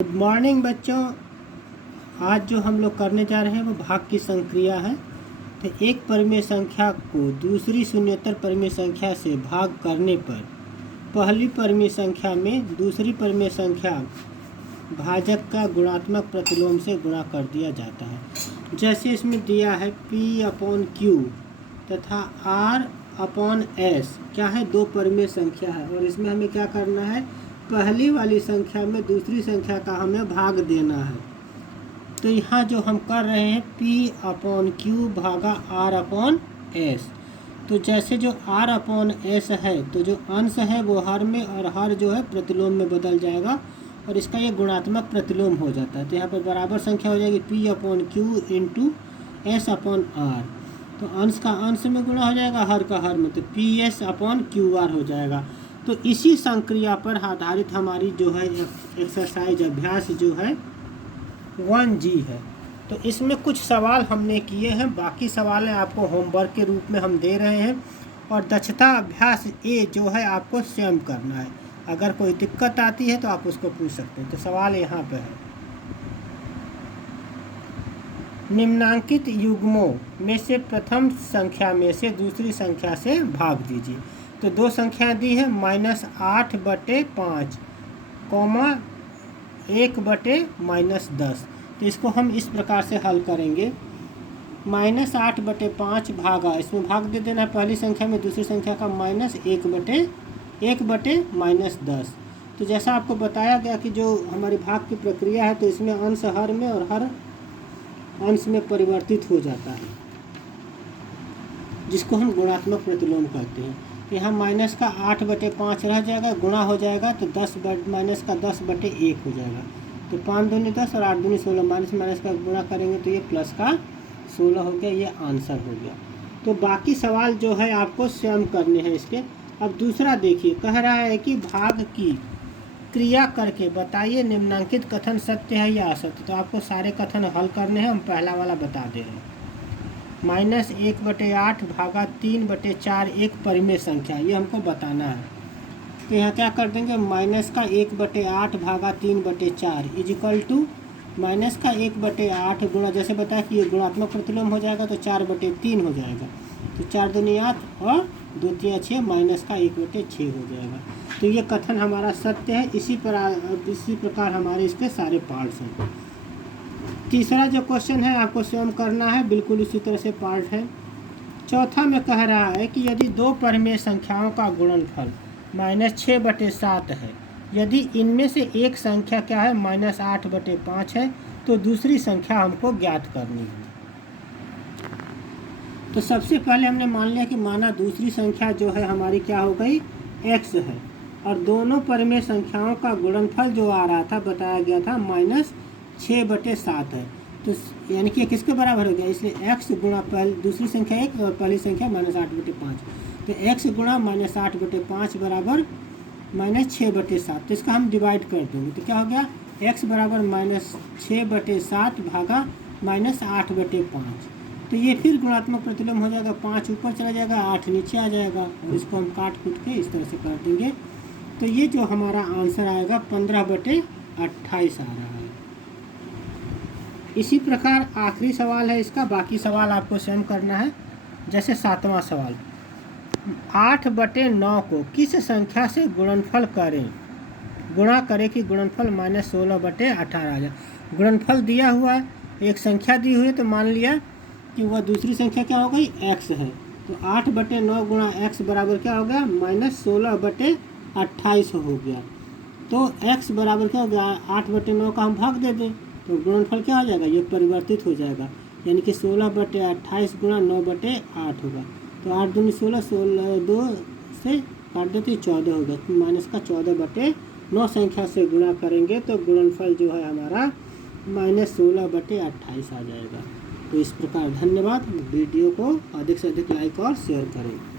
Good morning बच्चों। आज जो हम लोग करने जा रहे हैं वो भाग की संक्रिया है। तो एक परिमेय संख्या को दूसरी शून्येतर परिमेय संख्या से भाग करने पर पहली परिमेय संख्या में दूसरी परिमेय संख्या भाजक का गुणात्मक प्रतिलोम से गुणा कर दिया जाता है। जैसे इसमें दिया है P/Q तथा R/S क्या है, दो परिमेय संख्या है और इसमें हमें क्या करना है, पहली वाली संख्या में दूसरी संख्या का हमें भाग देना है। तो यहाँ जो हम कर रहे हैं P/Q भागा R/S। तो जैसे जो R/S है तो जो अंश है वो हर में और हर जो है प्रतिलोम में बदल जाएगा और इसका ये गुणात्मक प्रतिलोम हो जाता है। तो यहाँ पर बराबर संख्या हो जाएगी P/Q इंटू S/R। तो अंश का अंश में गुणा हो जाएगा, हर का हर में, तो PS/QR हो जाएगा। तो इसी संक्रिया पर आधारित हमारी जो है एक्सरसाइज अभ्यास जो है 1G है। तो इसमें कुछ सवाल हमने किए हैं, बाकी सवाल आपको होमवर्क के रूप में हम दे रहे हैं और दक्षता अभ्यास A जो है आपको स्वयं करना है। अगर कोई दिक्कत आती है तो आप उसको पूछ सकते हैं। तो सवाल यहाँ पे है, निम्नांकित युग्मों में से प्रथम संख्या में से दूसरी संख्या से भाग दीजिए। तो दो संख्या दी है, -8/5 कॉमा 1/-10। तो इसको हम इस प्रकार से हल करेंगे, -8/5 भागा, इसमें भाग दे देना पहली संख्या में दूसरी संख्या का -1/-10। तो जैसा आपको बताया गया कि जो हमारी भाग की प्रक्रिया है तो इसमें अंश हर में और हर अंश में परिवर्तित हो जाता है, जिसको हम गुणात्मक प्रतिलोम कहते हैं। तो यहाँ माइनस का 8/5 रह जाएगा, गुणा हो जाएगा तो माइनस का 10/1 हो जाएगा। तो 5 दूनी 10 और 8 दूनी 16, माइनस का गुणा करेंगे तो ये प्लस का 16 हो गया, ये आंसर हो गया। तो बाकी सवाल जो है आपको स्वयं करने हैं इसके। अब दूसरा देखिए, कह रहा है कि भाग की क्रिया करके बताइए निम्नांकित कथन सत्य है या असत्य। तो आपको सारे कथन हल करने हैं, हम पहला वाला बता दे रहे हैं। -1/8 भागा 3/4 एक परिमेय संख्या, ये हमको बताना है। तो यहाँ क्या कर देंगे, -1/8 भागा 3/4 इजिकल टू -1/8 गुणा, जैसे बताया कि ये गुणात्मक प्रतिलोम हो जाएगा तो 4/3 हो जाएगा। तो 4 दूनी 8 और 2 3 6, -1/6 हो जाएगा। तो ये कथन हमारा सत्य है। इसी प्रकार हमारे इसके सारे पार्ट्स हैं। तीसरा जो क्वेश्चन है आपको स्वयं करना है, बिल्कुल इसी तरह से पार्ट है। चौथा में कह रहा है कि यदि दो परिमेय संख्याओं का गुणनफल -6/7 है, यदि इनमें से एक संख्या क्या है -8/5 है, तो दूसरी संख्या हमको ज्ञात करनी है। तो सबसे पहले हमने मान लिया कि माना दूसरी संख्या जो है हमारी क्या हो गई, x है, और दोनों परिमेय संख्याओं का गुणनफल जो आ रहा था बताया गया था -6/7 है। तो यानी कि किसके बराबर हो गया, इसलिए x गुणा दूसरी संख्या 1 और पहली संख्या -8/5। तो x गुणा -8/5 बराबर -6/7। तो इसका हम डिवाइड कर देंगे तो क्या हो गया, x बराबर -6/7 भागा -8/5। तो ये फिर गुणात्मक प्रतिलोम हो जाएगा, 5 ऊपर चला जाएगा, 8 नीचे आ जाएगा और इसको हम काट कूट के इस तरह से कर देंगे। तो ये जो हमारा आंसर आएगा 15/28 आ रहा है। इसी प्रकार आखिरी सवाल है इसका, बाकी सवाल आपको स्वयं करना है। जैसे 7वां सवाल, 8/9 को किस संख्या से गुणनफल करें, गुणा करें कि गुणनफल -16/18 आ जाए। गुणनफल दिया हुआ है, एक संख्या दी हुई है, तो मान लिया कि वह दूसरी संख्या क्या हो गई, x है। तो 8/9 गुणा x बराबर क्या हो गया, -16/28 हो गया। तो x बराबर क्या हो गया, 8/9 का हम भाग दे दें तो गुणनफल क्या हो जाएगा, ये परिवर्तित हो जाएगा, यानी कि 16/28 गुणा 9/8 होगा। तो 8 दूनी 16, 2 से काट देते 14 होगा, तो माइनस का 14/9 संख्या से गुणा करेंगे तो गुणनफल जो है हमारा -16/28 आ जाएगा। तो इस प्रकार धन्यवाद। वीडियो को अधिक से अधिक लाइक और शेयर करें।